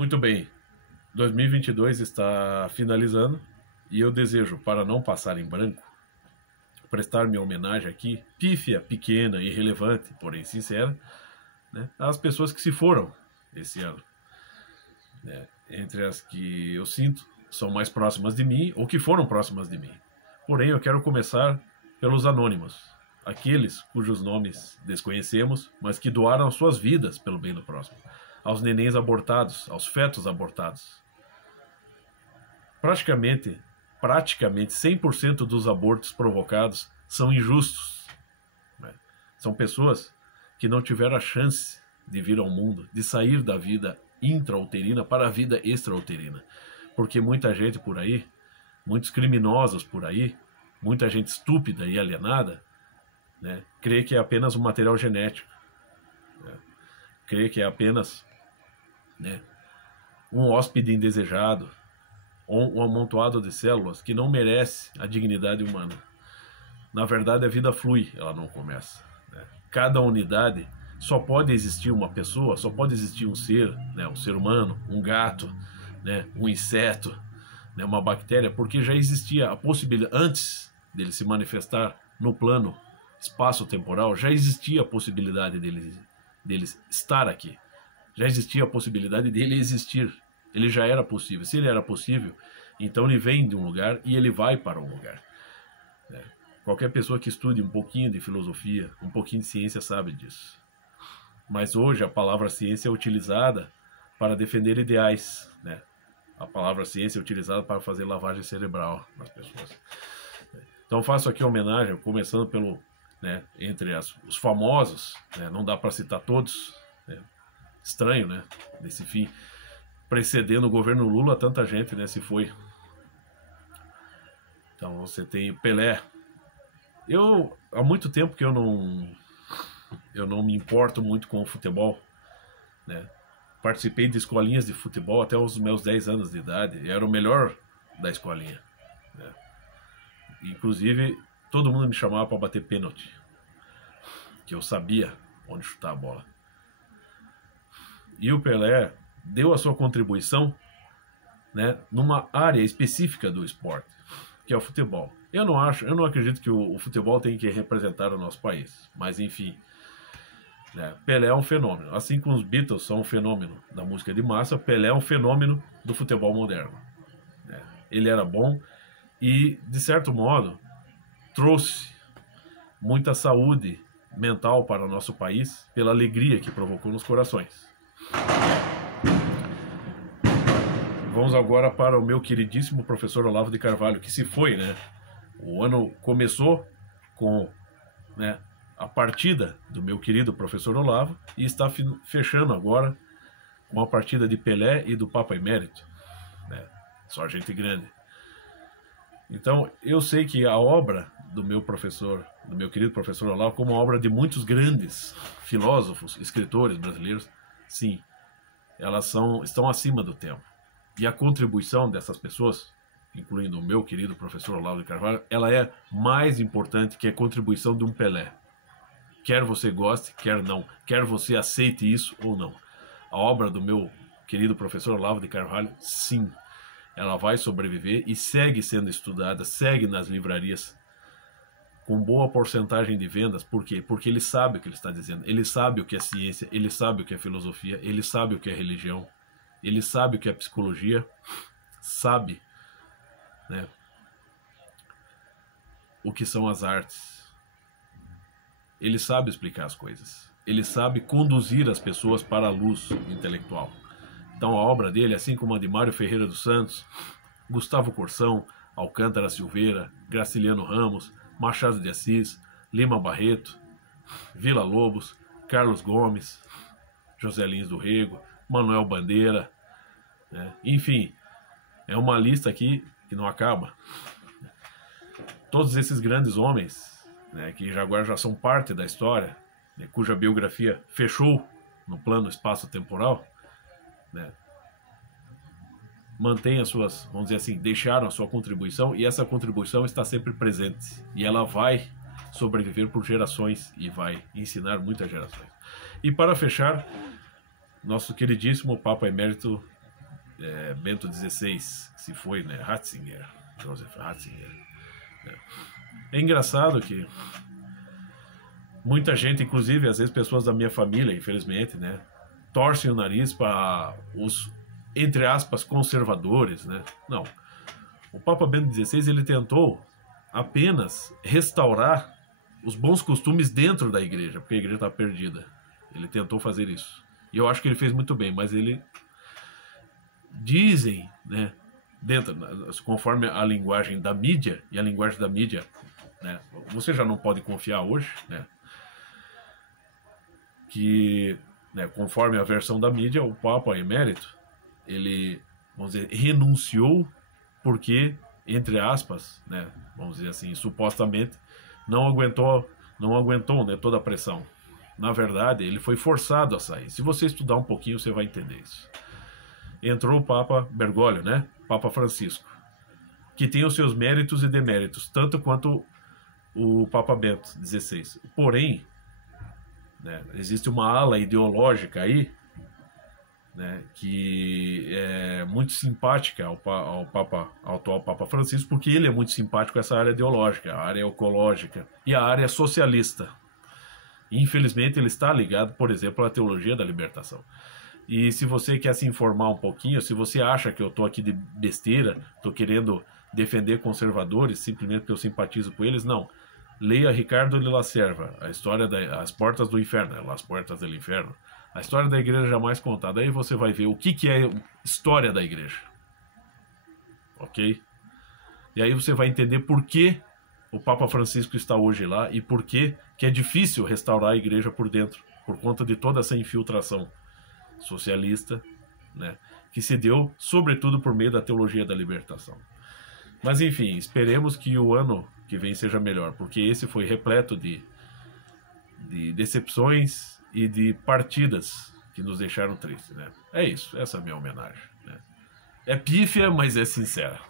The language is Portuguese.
Muito bem, 2022 está finalizando e eu desejo, para não passar em branco, prestar minha homenagem aqui, pífia, pequena, irrelevante, porém sincera, né, às pessoas que se foram esse ano. Entre as que eu sinto são mais próximas de mim ou que foram próximas de mim. Porém, eu quero começar pelos anônimos, aqueles cujos nomes desconhecemos, mas que doaram suas vidas pelo bem do próximo, aos nenéns abortados, aos fetos abortados. Praticamente 100% dos abortos provocados são injustos. São pessoas que não tiveram a chance de vir ao mundo, de sair da vida intrauterina para a vida extrauterina. Porque muita gente por aí, muitos criminosos por aí, muita gente estúpida e alienada, crê que é apenas um material genético. Crê que é apenas um hóspede indesejado, ou um amontoado de células que não merece a dignidade humana. Na verdade, a vida flui, ela não começa. Cada unidade só pode existir uma pessoa, só pode existir um ser, um ser humano, um gato, um inseto, uma bactéria, porque já existia a possibilidade, antes dele se manifestar no plano espaço-temporal, já existia a possibilidade dele estar aqui. Já existia a possibilidade dele existir. Ele já era possível. Se ele era possível, então ele vem de um lugar e ele vai para um lugar. Qualquer pessoa que estude um pouquinho de filosofia, um pouquinho de ciência sabe disso. Mas hoje a palavra ciência é utilizada para defender ideais. A palavra ciência é utilizada para fazer lavagem cerebral nas pessoas. Então faço aqui a homenagem, começando pelo, entre os famosos, não dá para citar todos, estranho, nesse fim, precedendo o governo Lula, tanta gente, se foi. Então você tem Pelé. Há muito tempo que eu não me importo muito com o futebol, Participei de escolinhas de futebol até os meus 10 anos de idade, e era o melhor da escolinha, Inclusive, todo mundo me chamava para bater pênalti, que eu sabia onde chutar a bola. E o Pelé deu a sua contribuição, numa área específica do esporte, que é o futebol. Eu não acredito que o futebol tem que representar o nosso país, mas enfim, Pelé é um fenômeno. Assim como os Beatles são um fenômeno da música de massa, Pelé é um fenômeno do futebol moderno. Ele era bom e, de certo modo, trouxe muita saúde mental para o nosso país pela alegria que provocou nos corações. Vamos agora para o meu queridíssimo professor Olavo de Carvalho, que se foi, O ano começou com, a partida do meu querido professor Olavo e está fechando agora com a partida de Pelé e do Papa Emérito, Só gente grande. Então, eu sei que a obra do meu querido professor Olavo, como a obra de muitos grandes filósofos, escritores brasileiros, sim, elas estão acima do tempo. E a contribuição dessas pessoas, incluindo o meu querido professor Olavo de Carvalho, ela é mais importante que a contribuição de um Pelé. Quer você goste, quer não. Quer você aceite isso ou não. A obra do meu querido professor Olavo de Carvalho, sim, ela vai sobreviver e segue sendo estudada, segue nas livrarias com boa porcentagem de vendas. Por quê? Porque ele sabe o que ele está dizendo. Ele sabe o que é ciência, ele sabe o que é filosofia, ele sabe o que é religião, ele sabe o que é psicologia, sabe, o que são as artes. Ele sabe explicar as coisas. Ele sabe conduzir as pessoas para a luz intelectual. Então a obra dele, assim como a de Mário Ferreira dos Santos, Gustavo Corsão, Alcântara Silveira, Graciliano Ramos, Machado de Assis, Lima Barreto, Villa-Lobos, Carlos Gomes, José Lins do Rego, Manuel Bandeira, enfim, é uma lista aqui que não acaba. Todos esses grandes homens, que agora já são parte da história, cuja biografia fechou no plano espaço-temporal, mantém as suas, vamos dizer assim, deixaram a sua contribuição, e essa contribuição está sempre presente, e ela vai sobreviver por gerações e vai ensinar muitas gerações. E para fechar, nosso queridíssimo Papa Emérito Bento XVI, que se foi, né? Ratzinger, Joseph Ratzinger. Né? É engraçado que muita gente, inclusive às vezes pessoas da minha família, infelizmente, né, torcem o nariz para os, entre aspas, conservadores, né? Não. O Papa Bento XVI, ele tentou apenas restaurar os bons costumes dentro da igreja, porque a igreja está perdida. Ele tentou fazer isso. E eu acho que ele fez muito bem, mas ele dizem, né, dentro, conforme a linguagem da mídia, e a linguagem da mídia, né, você já não pode confiar hoje, né, que, né, conforme a versão da mídia, o Papa emérito, ele, vamos dizer, renunciou porque, entre aspas, né, vamos dizer assim, supostamente, não aguentou, né, toda a pressão. Na verdade, ele foi forçado a sair. Se você estudar um pouquinho, você vai entender isso. Entrou o Papa Bergoglio, né, Papa Francisco, que tem os seus méritos e deméritos, tanto quanto o Papa Bento XVI. Porém, né, existe uma ala ideológica aí, né, que é muito simpática ao atual Papa Francisco, porque ele é muito simpático a essa área ideológica, a área ecológica e a área socialista. Infelizmente, ele está ligado, por exemplo, à teologia da libertação. E se você quer se informar um pouquinho, se você acha que eu estou aqui de besteira, estou querendo defender conservadores simplesmente porque eu simpatizo com eles, não. Leia Ricardo de la Serva, a história das portas do inferno, Las Portas do Inferno, a história da igreja jamais contada. Aí você vai ver o que é história da igreja. Ok? E aí você vai entender por que o Papa Francisco está hoje lá e por que é difícil restaurar a igreja por dentro, por conta de toda essa infiltração socialista, né, que se deu sobretudo por meio da teologia da libertação. Mas enfim, esperemos que o ano que vem seja melhor, porque esse foi repleto de decepções e de partidas que nos deixaram tristes, né? É isso, essa é a minha homenagem, né? É pífia, mas é sincera.